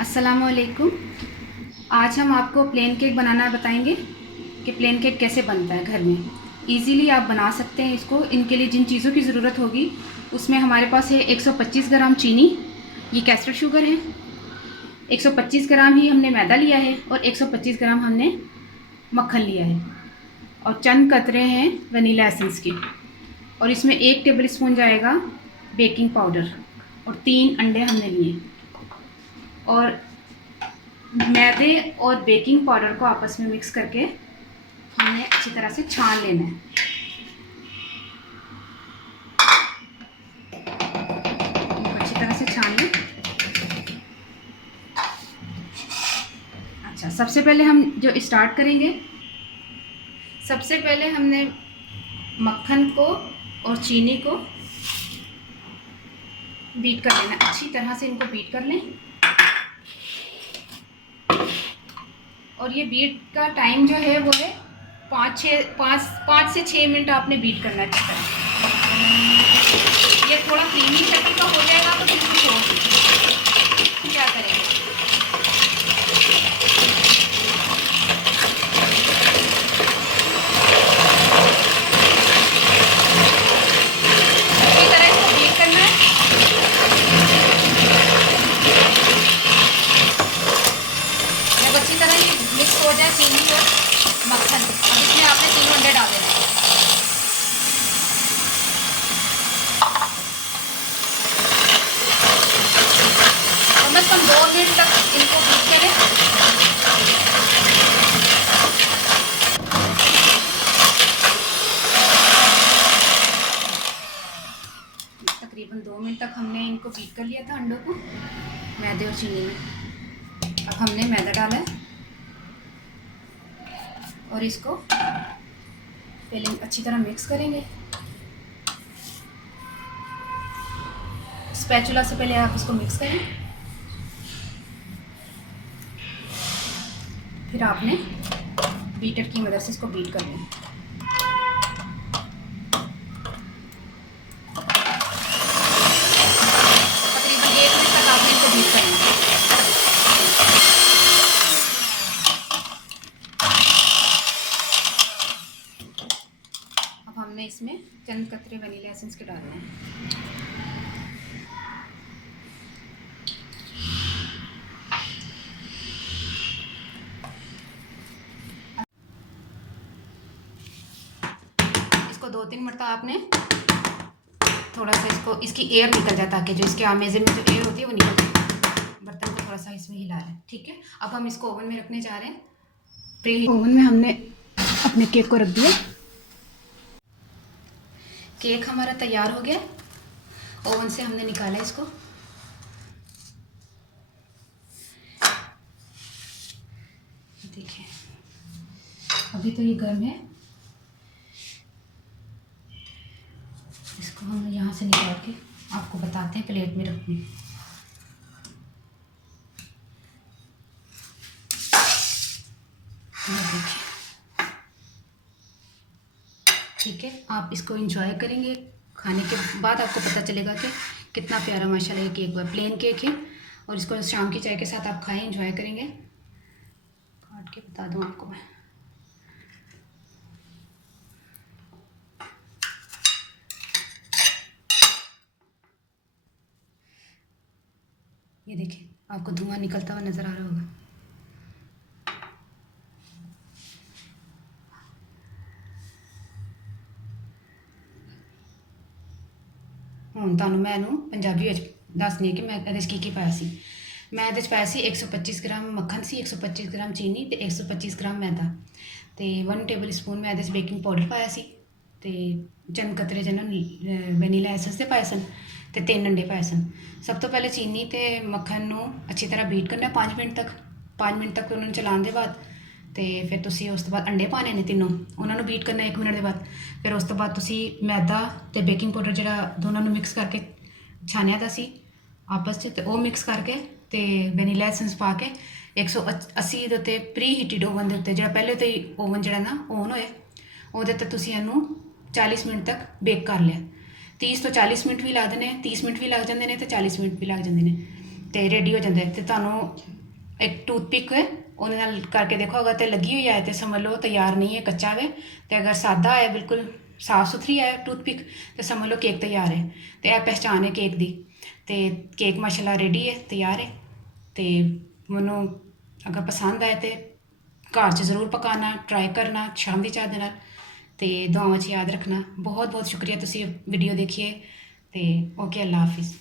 अस्सलामुअलैकुम। आज हम आपको प्लेन केक बनाना बताएंगे कि प्लेन केक कैसे बनता है घर में। इजीली आप बना सकते हैं इसको। इनके लिए जिन चीज़ों की ज़रूरत होगी उसमें हमारे पास है 125 ग्राम चीनी, ये कैस्टर शुगर है, 125 ग्राम ही हमने मैदा लिया है और 125 ग्राम हमने मक्खन लिया है और चंद कतरे हैं वनीला एसेंस के। और इसमें 1 टेबल स्पून जाएगा बेकिंग पाउडर और 3 अंडे हमने लिए। और मैदे और बेकिंग पाउडर को आपस में मिक्स करके हमने अच्छी तरह से छान लेना है। अच्छी तरह से छान लें। अच्छा, सबसे पहले हम जो स्टार्ट करेंगे, सबसे पहले हमने मक्खन को और चीनी को बीट कर लेना। अच्छी तरह से इनको बीट कर लें। और ये बीट का टाइम जो है वो है 5 से 6 मिनट आपने बीट करना है अच्छी तरह। ये थोड़ा क्रीमी शक्ल का हो जाएगा तो फिर कुछ और क्या करेंगे। इसी तरह इसको बीट करना है। जब अच्छी तरह ये मिक्स हो जाए चीनी और मक्खन, अब इसमें आपने 3 अंडे डाल देना है। कम से कम 2 मिनट तक इनको बीट करें। तकरीबन 2 मिनट तक हमने इनको बीट कर लिया था अंडों को मैदे और चीनी में। अब हमने मैदा डाला है और इसको पहले अच्छी तरह मिक्स करेंगे। स्पैचुला से पहले आप इसको मिक्स करें। फिर आपने बीटर की मदद से इसको बीट कर लें। तकरीबन 1 मिनट तक आपने इसको बीट करना है। अब हमने इसमें चंद कतरे वनीला एसेंस के डालने हैं। इसको 2-3 मिनट आपने थोड़ा सा इसकी एयर निकल जाए ताकि जो इसके आमेज़े में जो एयर होती है वो निकल जाए। बर्तन को थोड़ा सा इसमें हिला लें। ठीक है, अब हम इसको ओवन में रखने जा रहे हैं। प्री ओवन में हमने अपने केक को रख दिया। केक हमारा तैयार हो गया। ओवन से हमने निकाला इसको। देखिए, अभी तो ये गर्म है। इसको हम यहाँ से निकाल के आपको बताते हैं प्लेट में रखने। देखिए, ठीक है, आप इसको एंजॉय करेंगे। खाने के बाद आपको पता चलेगा कि कितना प्यारा माशाल्लाह ये केक हुआ। प्लेन केक है और इसको शाम की चाय के साथ आप खाएं, एंजॉय करेंगे। काट के बता दूं आपको मैं। ये देखिए, आपको धुआं निकलता हुआ नज़र आ रहा होगा। ਹੁਣ ਤੁਹਾਨੂੰ ਮੈਨੂੰ ਪੰਜਾਬੀ ਵਿੱਚ ਦੱਸਣੀ ਕਿ ਮੈਂ ਇਹਦੇ 'ਚ ਕੀ ਪਾਇਆ ਸੀ। ਮੈਂ ਇਹਦੇ 'ਚ ਪਾਇਆ ਸੀ 125 ਗ੍ਰਾਮ ਮੱਖਣ ਸੀ, 125 ਗ੍ਰਾਮ ਚੀਨੀ ਤੇ 125 ਗ੍ਰਾਮ ਮੈਦਾ ਤੇ 1 ਟੇਬਲ ਸਪੂਨ ਮੈਂ ਇਹਦੇ 'ਚ ਬੇਕਿੰਗ ਪਾਊਡਰ ਪਾਇਆ ਸੀ ਤੇ ਚੰਦ ਕਤਰੇ ਜਿਹਨਾਂ ਵਨੀਲਾ ਐਸੈਂਸ ਦੇ ਪਾਏ ਸਨ ਤੇ 3 ਅੰਡੇ ਪਾਏ ਸਨ। ਸਭ ਤੋਂ ਪਹਿਲੇ ਚੀਨੀ ਤੇ ਮੱਖਣ ਨੂੰ ਅੱਛੀ ਤਰ੍ਹਾਂ ਬੀਟ ਕਰਨਾ 5 ਮਿੰਟ ਤੱਕ। 5 ਮਿੰਟ ਤੱਕ ਉਹਨਾਂ ਨੂੰ ਚਲਾਉਣ ਦੇ ਬਾਅਦ ਤੇ ਫਿਰ ਤੁਸੀਂ ਉਸ ਤੋਂ ਬਾਅਦ ਅੰਡੇ ਪਾਣੇ ਨੇ ਤਿੰਨੋਂ, ਉਹਨਾਂ ਨੂੰ ਬੀਟ ਕਰਨਾ 1 ਮਿੰਟ ਦੇ ਬਾਅਦ। ਫਿਰ ਉਸ ਤੋਂ ਬਾਅਦ ਤੁਸੀਂ ਮੈਦਾ ਤੇ ਬੇਕਿੰਗ ਪਾਊਡਰ ਜਿਹੜਾ ਦੋਨਾਂ ਨੂੰ ਮਿਕਸ ਕਰਕੇ ਛਾਨਿਆ ਦਾ ਸੀ ਆਪਸ 'ਚ, ਤੇ ਉਹ ਮਿਕਸ ਕਰਕੇ ਤੇ ਵੈਨੀਲਾ ਐਸੈਂਸ ਪਾ ਕੇ 180 ਦੇ ਉੱਤੇ ਪ੍ਰੀ ਹੀਟਡ ਓਵਨ ਦੇ ਉੱਤੇ, ਜਿਹੜਾ ਪਹਿਲੇ ਤੋਂ ਹੀ ਓਵਨ ਜਿਹੜਾ ਨਾ ਔਨ ਹੋਏ, ਉਹਦੇ ਤੇ ਤੁਸੀਂ ਇਹਨੂੰ 40 ਮਿੰਟ ਤੱਕ ਬੇਕ ਕਰ ਲਿਆ। 30 ਤੋਂ 40 ਮਿੰਟ ਵੀ ਲੱਗਦੇ ਨੇ, 30 ਮਿੰਟ ਵੀ ਲੱਗ ਜਾਂਦੇ ਨੇ ਤੇ 40 ਮਿੰਟ ਵੀ ਲੱਗ ਜਾਂਦੇ ਨੇ। ਤੇ ਰੈਡੀ ਹੋ ਜਾਂਦਾ ਹੈ। ਤੇ ਤੁਹਾਨੂੰ ਇੱਕ ਟੂਥਪਿਕ ਹੈ ਉਹਦੇ ਨਾਲ ਕਰਕੇ ਦੇਖੋ, ਅਗਰ ਤੇ ਲੱਗੀ ਹੋਈ ਹੈ ਤੇ ਸਮਝ ਲਓ ਤਿਆਰ ਨਹੀਂ ਹੈ, ਕੱਚਾ ਹੈ। ਤੇ ਅਗਰ ਸਾਦਾ ਹੈ, ਬਿਲਕੁਲ ਸਾਫ ਸੁਥਰੀ ਹੈ ਟੂਥਪਿਕ, ਤੇ ਸਮਝ ਲਓ ਕੇਕ ਤਿਆਰ ਹੈ। ਤੇ ਇਹ ਪਹਿਚਾਣ ਹੈ ਕੇਕ ਦੀ। ਤੇ ਕੇਕ ਮਾਸ਼ਾਅੱਲਾ ਰੈਡੀ ਹੈ, ਤਿਆਰ ਹੈ। ਤੇ ਮੈਨੂੰ ਅਗਰ ਪਸੰਦ ਆਏ ਤੇ ਘਰ 'ਚ ਜ਼ਰੂਰ ਪਕਾਉਣਾ, ਟਰਾਈ ਕਰਨਾ ਸ਼ਾਮ ਦੀ ਚਾਹ ਦੇ ਨਾਲ। ਤੇ ਦੁਆਵਾਂ 'ਚ ਯਾਦ ਰੱਖਣਾ। ਬਹੁਤ ਬਹੁਤ ਸ਼ੁਕਰੀਆ ਤੁਸੀਂ ਵੀਡੀਓ ਦੇਖੀਏ। ਤੇ ਓਕੇ, ਅੱਲਾ ਹਾਫਿਜ਼।